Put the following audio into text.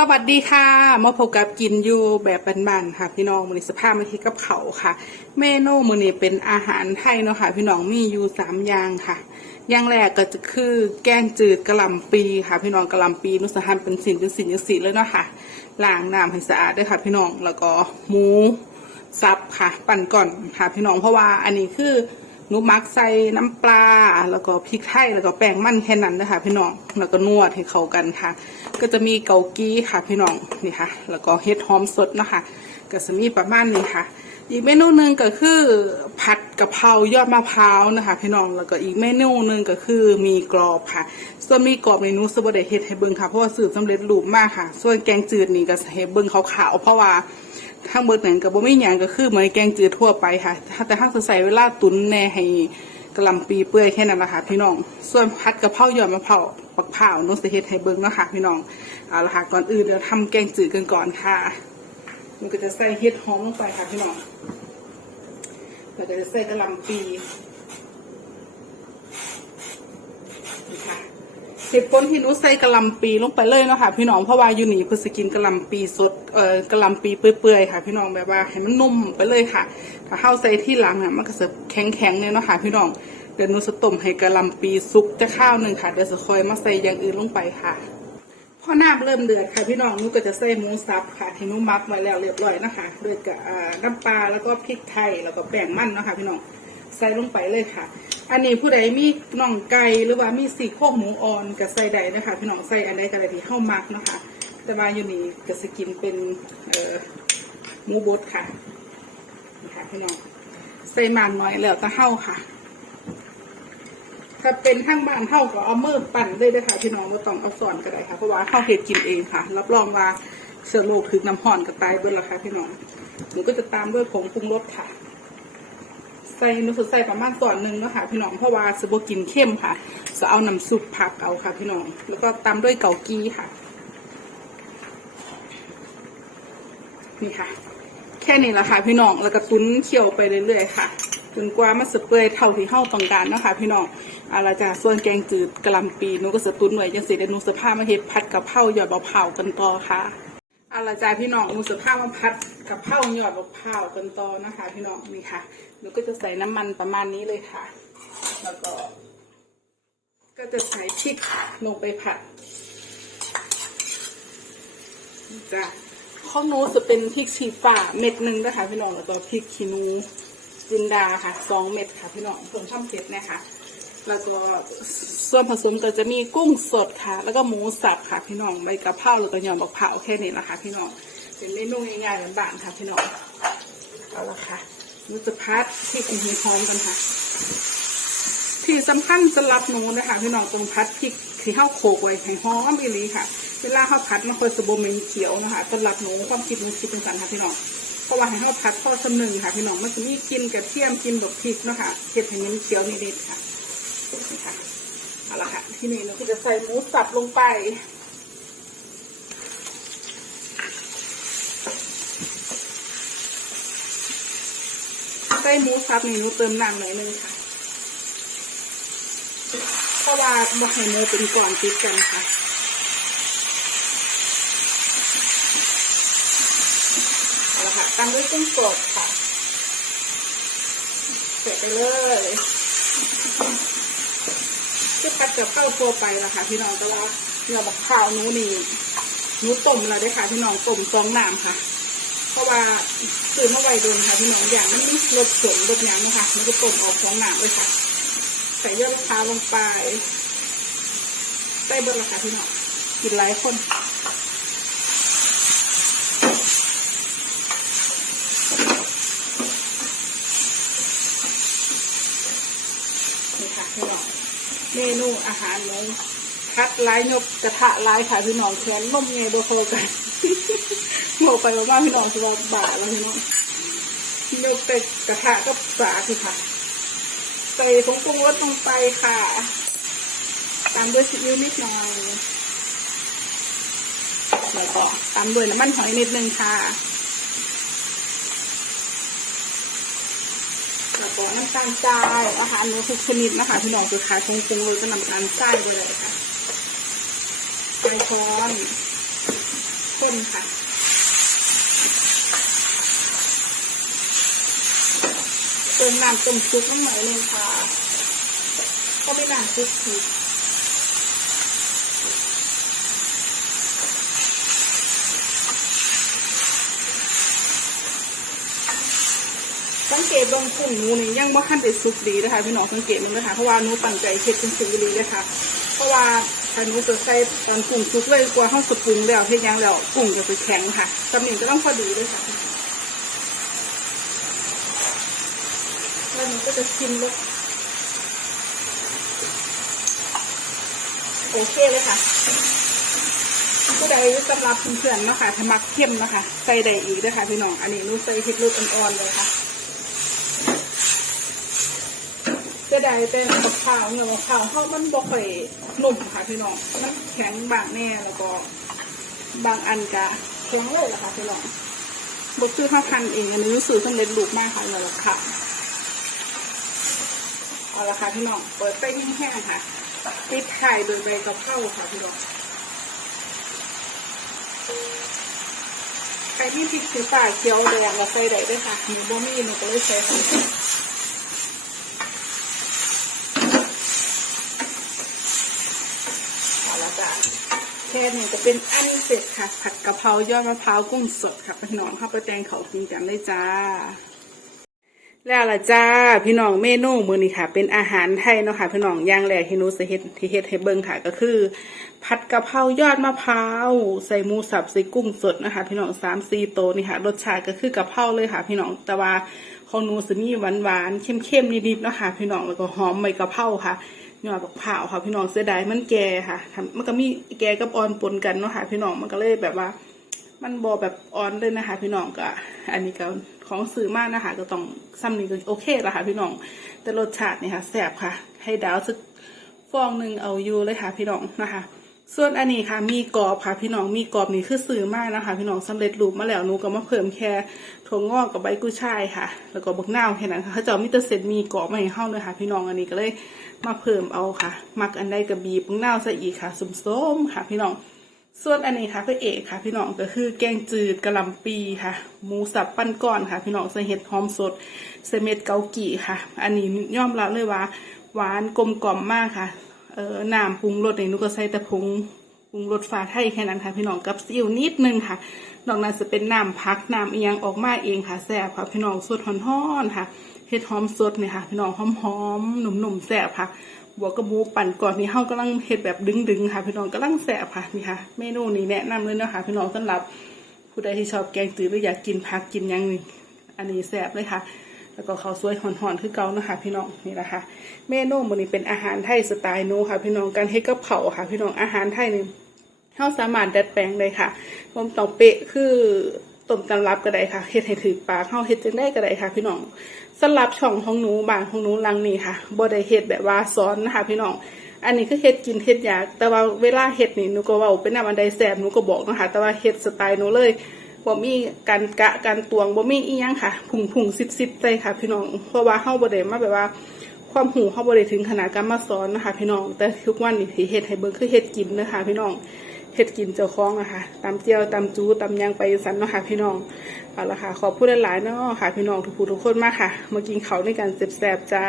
สวัสดีค่ะ มาพบกับกินอยู่แบบบ้านๆค่ะพี่น้องมือนี้สภาพมาที่กับเขาค่ะ เมนูมือนี้เป็นอาหารไทยเนาะค่ะ พี่น้องมีอยู่สามอย่างค่ะอย่างแรกก็จะคือแกงจืดกะหล่ำปีค่ะ พี่น้องกะหล่ำปีนุสหันเป็นสินเป็นสินอย่างสีเลยเนาะค่ะล้างน้ำให้สะอาดด้วยค่ะ พี่น้องแล้วก็หมูสับค่ะ ปั่นก่อนค่ะพี่น้องเพราะว่าอันนี้คือ หนูมักใส่น้ำปลา แล้วก็พริกไทย แล้วก็แป้งมันแค่นั้นนะคะพี่น้อง แล้วก็นวดให้เข้ากันค่ะ ก็จะมีเกากี้ค่ะพี่น้องนี่ค่ะ แล้วก็เห็ดหอมสดนะคะก็จะมีประมาณนี้ค่ะ อีกเมนูหนึ่งก็คือผัดกะเพรายอดมะพร้าวนะคะพี่น้อง แล้วก็อีกเมนูหนึ่งก็คือมีกรอบค่ะ ส่วนมีกรอบเมนูสบดเฮ็ดให้เบิ่งค่ะ เพราะว่าสูตรสำเร็จรูปมากค่ะ ส่วนแกงจืดนี่ก็ให้เบิ่งขาวๆเพราะว่า ทั้งเบิดนั้นกับ่มีหยังก็คือเหมือนแกงจืดทั่วไปค่ะ แต่ถ้าใส่เวลาตุ๋นแน่ให้กระลำปีเปื่อยแค่นั้นนะคะพี่น้อง ส่วนพัดกระเพราหยอดมะพร้าวปักเผาวนุสเฮ็ดให้เบิ้งเนาะค่ะพี่น้อง เอาละค่ะก่อนอื่นเดี๋ยวทำแกงจืดกันก่อนค่ะมันก็จะใส่เห็ดหอมลงไปค่ะพี่น้องเราจะใส่กระลำปีนี่ค่ะ เหตุผลที่หนูใส่กะหลำปีลงไปเลยเนาะค่ะ พี่น้องเพราะว่าอยู่นี่เพื่อสกินกะหลำปีสดเอ่อกะหลำปีเปื่อยๆค่ะ พี่น้องแบบว่าให้มันนุ่มไปเลยค่ะ ถ้าเข้าใส่ที่หลังอะมันก็จะแข็งๆเลยเนาะค่ะ พี่น้องเดี๋ยวหนูจะต้มให้กะหลำปีสุกจะข้าวหนึ่งค่ะเดี๋ยวจะคอยมาใส่อย่างอื่นลงไปค่ะพอน้ำเริ่มเดือดค่ะพี่น้องหนูก็จะใส่หมูสับค่ะที่หนูมักไว้แล้วเรียบร้อยนะคะด้วยกับน้ำปลาแล้วก็พริกไทยแล้วก็แป้งมันนะคะพี่น้อง ใส่ลงไปเลยค่ะ อันนี้ผู้ใดมีน่องไก่หรือว่ามีสีโครงหมูอ่อนก็ใส่ได้นะคะพี่น้องใส่อันใดก็ได้ที่เข้ามักนะคะ แต่ว่าอยู่นี่ก็สกินเป็นหมูบดค่ะนี่ค่ะพี่น้องใส่มันน่อยแล้วก็เข้าค่ะ ถ้าเป็นข้างบ้านเท่าก็เอามือปั่นได้ด้วยค่ะพี่น้องไม่ต้องเอาสอนก็ได้ค่ะเพราะว่าเข้าเห็ดกินเองค่ะ รับรองว่าเสือลูกถึงน้ำห่อนก็ตายเบิ้ลละค่ะพี่น้องหนูก็จะตามด้วยผงปรุงรสค่ะ ใส่หนูจะใส่ประมาณส่วนหนึ่งเนาะคะพี่น้องเพราะว่าสบกินเข้มค่ะ จะเอาน้ำซุปผักเอาค่ะ พี่น้อง แล้วก็ตามด้วยเกากีค่ะ นี่ค่ะ แค่นี้แหละค่ะ พี่น้อง แล้วก็ตุ้นเคี่ยวไปเรื่อยๆค่ะจนกว่ามันสเปื่อยเท่าที่เฮาต้องการเนาะคะพี่น้องอาละจ้ะส่วนแกงจืดกะหล่ำปีหนูก็สตุ้นไว้จังสิเดี๋ยวหนูสภาพมาเฮ็ดผัดกะเพราหยอดมะพร้ากันต่อค่ะอาละจ้ะพี่น้องหนูสภาพมาผัด กะเพราหยอดมะพร้าวกันต่อนะคะ พี่น้องนี่ค่ะหนูก็จะใส่น้ำมันประมาณนี้เลยค่ะ แล้วก็ ก็จะใส่พริกลงไปผัดนี่จ้ะข้าวโน้ตจะเป็นพริกชี้ฟ้าเม็ดหนึ่งนะคะ พี่น้องแล้วก็พริกขี้นูจินดาค่ะสองเม็ดค่ะ พี่น้องผงช่ำเผ็ดนะคะแล้วก็ส่วนผสมก็จะมีกุ้งสดค่ะ แล้วก็หมูสับค่ะ พี่น้องใบกะเพราหรือก็ยอดบักเผาแค่นี้แหละค่ะ พี่น้อง เป็นเมนูง่ายๆบ้านๆค่ะพี่น้องเอาละค่ะเราจะพัดพริกให้หอมกันค่ะ ที่สำคัญสำหรับหนูนะคะพี่น้องตรงพัดพริกที่เข้าโขกไว้ให้หอมอีหลีค่ะ เวลาเข้าพัดมันค่อยสะบมมันเขียวนะคะสำหรับหนูความคิดหนูคิดเป็นสันค่ะพี่น้องเพราะว่าให้เข้าพัดพ่อสำนึงค่ะพี่น้องมันจะมีกินกระเทียมกินดอกพริกเนาะคะเห็ดให้มันเขียวนิดๆค่ะนี่ค่ะเอาละค่ะ ที่นี่เราก็จะใส่หมูสับลงไป ใส่หมูสับนี่หนูเติมน้ำหน่อยนึงค่ะ เพราะว่าบอกให้หมูเป็นก่อนติดกันค่ะเอาละค่ะตั้งด้วยกุ้งสดค่ะเสร็จไปเลยคือผัดกับข้าวทั่วไปละค่ะพี่น้องก็ว่าเราบอกข้าวหนูนี่หนูต้มแล้วได้อค่ะพี่น้องต้มสองน้ำค่ะ ว่าตื่นมาไวโดนค่ะพี่น้องอย่างนี้รสสมรสหยังนะคะหนูก็ต้มออกสองหน้ำเลยค่ะ ใส่ยอดมะพร้าวลงไปใส่เบอร์ละค่ะพี่น้องกินหลายคนนี่ค่ะพี่น้องเมนูอาหารหนู คัดไล่ยกกระทะไล่ค่ะพี่น้องแขนนมเงยบโคกันบอกไปว่าพี่น้องสบายบ่าแล้วพี่น้องยกเป็ดกระทะก็สาคือค่ะ ใส่ผงปรุงรสลงไปค่ะ ตามด้วยซีอิ๊วนิดหน่อยแล้วก็ตามด้วยน้ำมันหอยนิดนึงค่ะแล้วก็น้ำตาลทรายอาหารเนื้อทุกชนิดนะคะพี่น้องคือขายคงปรุงเลยก็น้ำตาลทรายไปเลยค่ะ ใส่ช้อนข้นค่ะเติมน้ำต้มซุปน้ำหน่อยหนึงค่ะก็ไม่น้ำซุปถูกสังเกตบางกุ้งนูนี่ยังว่าขั้นได้สุกดีนะคะพี่น้องสังเกตมันเลยค่ะเพราะว่านูตั้งใจเช็ดเป็นสีดีเลยค่ะ เพราะว่า ถ้าหนูจะใส่ตอนกุ้งสุกเลยกลัวห้องสปรุงแล้วเฮ็ดหยังแล้วกุ้งจะไปแข็งค่ะตำหนิก็ต้องพอดีด้วยค่ะแล้วหนูก็จะชิมรสโอเคเลยค่ะผู้ใดสำหรับเพื่อนๆนะคะถ้ามักเข้มนะคะ ใส่ได้อีกด้วยค่ะพี่น้อง อันนี้นูใส่พริกลูกอ่อนๆเลยค่ะ จะได้เป็นกับข้าวเนื้อกับข้าวเขามันบ่ค่อยนุ่มค่ะพี่น้อง มันแข็งบางแน่แล้วก็ บางอันกะแข็งเลยล่ะค่ะพี่น้องบกซื้อข้าวพันเองอันนี้รู้สึกสำเร็จรูปมากค่ะเลยละค่ะเอาละค่ะพี่น้อง เปิดไปแห้งๆค่ะปิดไข่โดยใบกะเพราค่ะพี่น้องใครที่พริกสีฟ้าเขียวแดงเราใส่ได้ด้วยค่ะมีบ่มีหนูก็เลยใส่ค่ะเอาละจ้ะแค่นี้จะเป็นอันเสร็จค่ะ ผัดกะเพรายอดมะพร้าวกุ้งสดค่ะพี่น้องเข้าไปแตงเขากินกันเลยจ้า แล้วล่ะจ้าพี่น้องเมนูมือนี้ค่ะ เป็นอาหารไทยเนาะค่ะพี่น้องอย่างแรกที่นูสเฮ็ดที่เฮ็ดให้เบิ่งค่ะก็คือ ผัดกะเพรายอดมะพร้าวใส่หมูสับใส่กุ้งสดนะคะพี่น้องสามสี่โตนี่ค่ะ รสชาติก็คือกะเพราเลยค่ะ พี่น้องแต่ว่าของนูจะมีหวานหวานๆเข้มๆนิดๆเนาะค่ะพี่น้องแล้วก็หอมใบกะเพราค่ะ ยอดบักเผาค่ะพี่น้องเสียดายมันแก่ค่ะ มันก็มีแก่กับอ่อนปนกันเนาะค่ะพี่น้องมันก็เลยแบบว่า มันบอแบบอ่อนเลยนะคะ พี่น้องก็ อันนี้ก็ของซื้อมากนะคะ ก็ต้องซ้ำนี้ก็โอเคละค่ะ พี่น้องแต่รสชาตินี่ค่ะแสบค่ะ ให้ดาวสักฟองหนึ่งเอาอยู่เลยค่ะ พี่น้องนะคะ ส่วนอันนี้ค่ะมีกรอบค่ะ พี่น้องมีกรอบนี่คือซื้อมากนะคะ พี่น้องสำเร็จรูปมาแล้วหนูก็มาเพิ่มแค่ถั่วงอกกับใบกุ้ยช่ายค่ะ แล้วก็บักนาวแค่นั้นค่ะเขาจะเอมิเตอร์เซตมีกรอบมาให้เข้าเลยค่ะ พี่น้องอันนี้ก็เลยมาเพิ่มเอาค่ะ มักอันใดกับบีบบักนาวใส่อีกค่ะส้มๆค่ะ พี่น้องส่วนอันนี้ค่ะพระเอกค่ะ พี่น้องก็คือแกงจืดกะหล่ำปีค่ะหมูสับปั้นก้อนค่ะ พี่น้องใส่เห็ดหอมสดใส่เม็ดเกากี่ค่ะ อันนี้ยอมรับเลยว่าหวานกลมกล่อมมากค่ะ เออน้ำปรุงรสนี่หนูก็ใส่แต่ผงปรุงรสฟ้าไทยแค่นั้นค่ะพี่น้องกับซีอิ๊วนิดนึงค่ะนอกนั้นจะเป็นน้ำพักน้ำเอียงออกมาเองค่ะแซ่บค่ะพี่น้องสดฮ้อนๆค่ะเห็ดหอมสดเนี่ยค่ะพี่น้องหอมๆหนุ่มๆแซ่บค่ะบวกกับหมูปั่นก่อนนี่เฮากำลังเฮ็ดแบบดึงๆค่ะพี่น้องกำลังแสบค่ะนี่ค่ะเมนูนี้แนะนำเลยนะคะพี่น้องสำหรับผู้ใดที่ชอบแกงจืดหรืออยากกินผักกินยังนี่อันนี้แสบเลยค่ะ แล้วก็ข้าวสวยห่อนๆคือเก่านะคะ พี่น้องนี่แหละค่ะเมนูมื้อนี้เป็นอาหารไทยสไตล์โนค่ะ พี่น้องการเฮ็ดกับเผาค่ะ พี่น้องอาหารไทยนี่เฮาสามารถดัดแปลงได้ค่ะบ่ต้องเป๊ะคือต้มตำรับก็ได้ค่ะเฮ็ดให้ถือปากเฮาเฮ็ดจังได้ก็ได้ค่ะ พี่น้องสำหรับช่องของหนูบางของหนูลังนี่ค่ะบ่ได้เฮ็ดแบบว่าสอนนะคะ พี่น้องอันนี้คือเฮ็ดกินเฮ็ดอยากแต่ว่าเวลาเฮ็ดนี่หนูก็ว้าเป็นนำอันใดแซ่บหนูก็บอกนะคะแต่ว่าเฮ็ดสไตล์หนูเลย บ่มีการกะการตวงบ่มีอีหยังค่ะพุ่งพุ่งซิบซิบใจค่ะ พี่น้อง เพราะว่าเฮาบ่ได้มาแบบว่า ความหูเฮาบ่ได้ถึงขนาดการมาสอนนะคะ พี่น้อง แต่ทุกวันนี่ที่เฮ็ดให้เบิ่งคือเฮ็ดกินนะคะ พี่น้องเฮ็ดกินเจ้าของนะคะตำเจียวตำจูตำหยังไปสันเนาะค่ะพี่น้องเอาละค่ะ ขอบคุณหลายๆเนาะค่ะ พี่น้องทุกผู้ทุกคนมากค่ะ มากินเขาวด้วยกันแซ่บๆจ้า